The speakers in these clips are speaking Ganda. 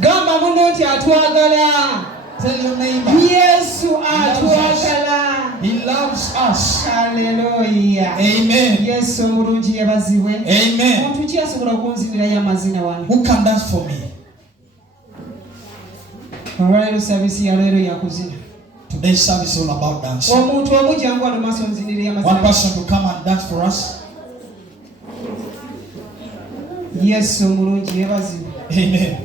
Gamba muno nti atwagala. Tell your neighbor. Yesu atwagala. He loves us. Hallelujah. Amen. Yesu omulungi yebazibwe. Amen. Muntu ki asobola okunzibira y'amazina wano? Who can dance for me? Olwaleero service ya leero yakuzina. Today's service is all about dancing. Omuntu omu jangu wano maaso nzinire y'amazina. One person to come and dance for us. Yesu omulungi yebazibwe. Amen.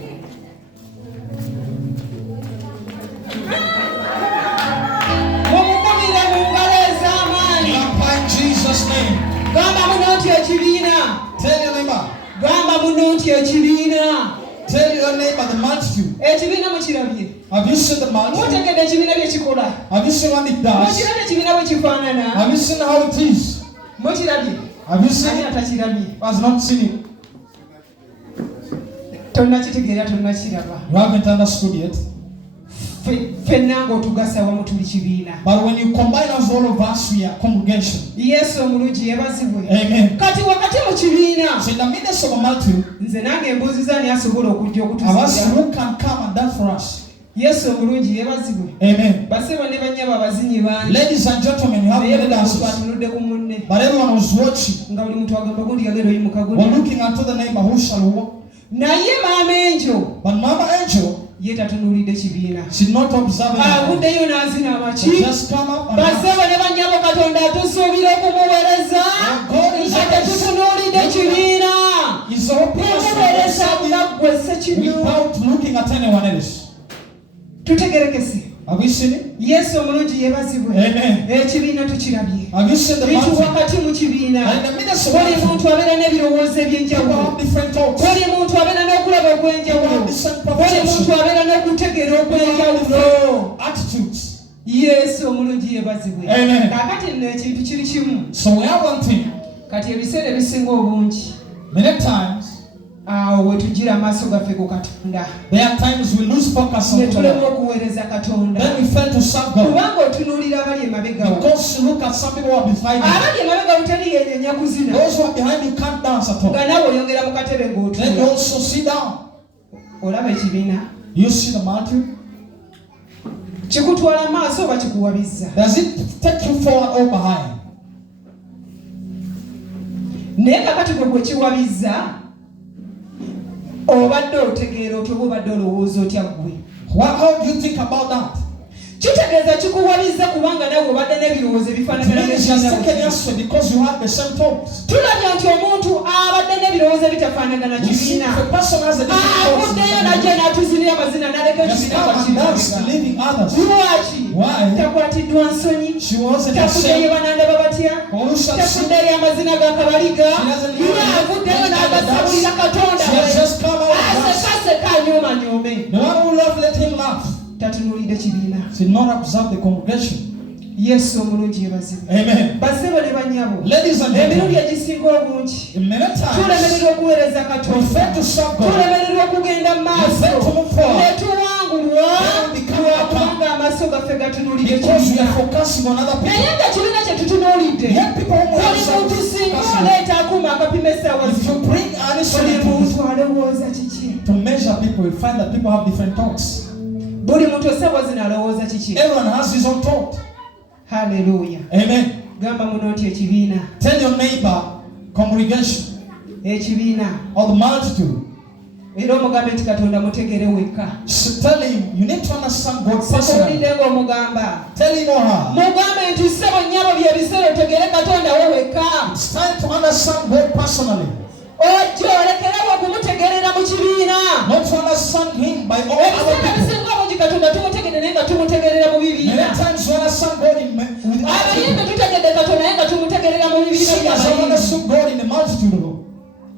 Jesus' name. Gamba muno nti ekibiina. Tell your neighbor. Gamba muno nti ekibiina. Tell your neighbor the multitude. Ekibiina mukirabye. Have you seen the multitude? Mutegedde ekibiina bye kikola. Have you seen what it does? Mukirabye ekibiina bwe kifaanana. Have you seen how it is? Mukirabye. Have you seen it? Atakirabye. Has not seen it. Tonnakitegeera tonnakiraba. You haven't understood yet. Fennanga otugasa wamu tuli kibiina. But when you combine us, all of us, we are congregation. Yesu omulungi yebazibwe. Amen. Kati wakati mu kibiina. So in the midst of a multitude, nze nange mbuuziza ani asobola okujja okutuzibira. Who can come and dance for us? Yesu omulungi yebazibwe. Amen. Basebo ne bannyaba abazinyi bangi. Ladies and gentlemen, you have many dancers. But everyone was watching. Nga buli muntu agamba gundi yagenda oyimuka gundi. We're looking unto the neighbor who shall walk. Naye Mama Angel. But Mama Angel, ye tatunulidde kibiina. She's not observing. Avuddeyo n'azina amaki. Just come up and basebo ne bannyabo Katonda atusuubira okumuweereza. Nga tetutunuulidde kibiina. Kumuweereza nga without looking at anyone else. Tutegerekese. Have you seen it? Yesu omulungi yebazibwe. Amen. Ekibiina tukirabye. Have you seen the multitude? Wakati mu kibiina. Buli muntu abeera n'ebirowoozo eby'enjawulo. Buli muntu abeera n'okulaba okw'enjawulo. Buli muntu abeera n'okutegeera okw'enjawulo. Attitudes. Yesu omulungi yebazibwe. Kakati nno ekintu kiri kimu. So we have one thing. Kati ebiseera ebisinga obungi. Many times. We tujira amaaso gaffe ku Katonda. There are times we lose focus on God. Netulema okuweereza Katonda. Then we fail to serve God. Kubanga otunuulira abali emabega. Because you look at some people who are behind you. Abali emabega utali yenyenya kuzina. Those who are behind you can't dance at all. Ganawe oyongera mu katebe ng'otula. Then you also sit down. Olaba ekibiina. You see the multitude. Kikutwala maaso oba kikuwabizza. Does it take you forward or behind? Naye kakati gwe kiwabizza. Obadde otegeera otyo obadde olowooza otya ggwe. How do you think about that? Kitegeeza kikuwabizza kubanga nawe obadde n'ebirowoozo ebifaanagana n'ekibiina. Because you have the same thoughts. Tulabye nti omuntu abadde n'ebirowoozo ebitafaanagana kibiina. Avuddeyo najjo n'atuzinira amazina n'aleka ekibiina bakirabika. Lwaki? Takwatiddwa nsonyi. Tafuddeyo banandaba batya. Tafuddeyo amazina ga kabaliga. Ye avuddeyo n'agasabulira Katonda. Asekaseka anyoomanyome. The one who loves, let him laugh. Tatunulidde kibiina. Should not observe the congregation. Yesu omulungi yebazibwe. Amen. Basebo ne bannyabo. Ladies and gentlemen. Emirundi egisinga obungi. Many times. Tulemererwa okuweereza Katonda. We fail to serve God. Tulemererwa okugenda mu maaso. We fail to move forward. Ne tuwangulwa. Kubanga amaaso gaffe gatunulidde kibiina. Because we are focusing on other people. Naye nga kibiina kye tutunuulidde. Buli muntu singa oleeta akuuma akapima essaawa zino. Buli muntu alowooza kiki. To measure people, we find that people have different thoughts. Buli muntu essaawa zino alowooza kiki. Everyone has his own thought. Hallelujah. Amen. Gamba muno nti ekibiina. Tell your neighbor, congregation. Ekibiina. Or the multitude. Era omugambe nti Katonda mutegere wekka. Tell him, you need to understand God personally. Tell him or her. Mugambe nti ssebo nnyabo bye biseera otegere Katonda we wekka. It's time to understand God personally. Ojjo olekerawo okumutegerera mu kibiina. Not to understand him by all other people. Katonda tumutegedde naye nga tumutegerera mu bibiina. Many times you understand God in abayimbi tutegedde Katonda naye nga tumutegerera mu bibiina byabayimbi. Understand God in the multitude.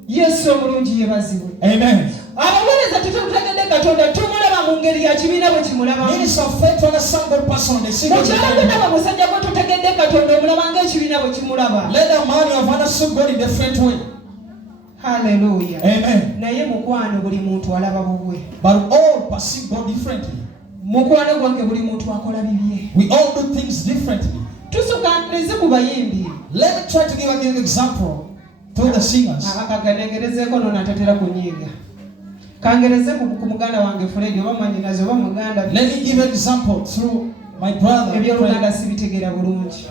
Yesu omulungi yebazibwe. Amen. Abaweereza tutegedde Katonda tumulaba mu ngeri ya kibiina bwe kimulaba. Ministers of faith to understand God personally. Mukyala gwe musajja gwe tutegedde Katonda omulaba ng'ekibiina bwe kimulaba. Let a man have understood God in a different way. Hallelujah. Amen. Naye mukwano buli muntu alaba bubwe. But all perceive God differently. Mukwano gwange buli muntu akola bibye. We all do things differently. Tusukantirize ku bayimbi. Let me try to give an example to the singers. Akakagerezeeko nono atatera kunyiiga. kangereze ku muganda wange Fred oba mwanyinaze oba muganda. Let me give an example through my brother. Ebyo Luganda sibitegeera bulungi.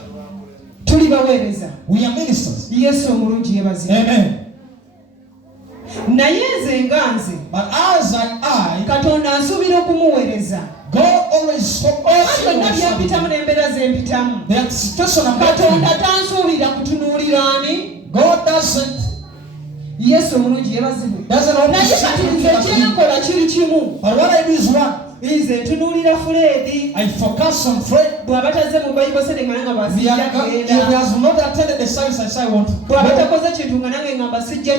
Tuli baweereza. We are ministers. Yesu omulungi yebazibu. Amen. Naye nze nganze. But as I Katonda ansuubira okumuweereza. God always spoke. Byonna byapitamu n'embeera z'empitamu. The situation I'm Katonda tansuubira kutunuulira ani. God doesn't. Yesu omulungi yebazibu. Naye kati nze kyenkola kiri kimu. But what I do is one. Nze ntunuulira Fred. I focus on Fred. Bw'aba taze mu Bible study nga nange basijja kugenda. If he has not attended the service, I say I want to. Bw'aba takoze kintu nga nange ngamba sijja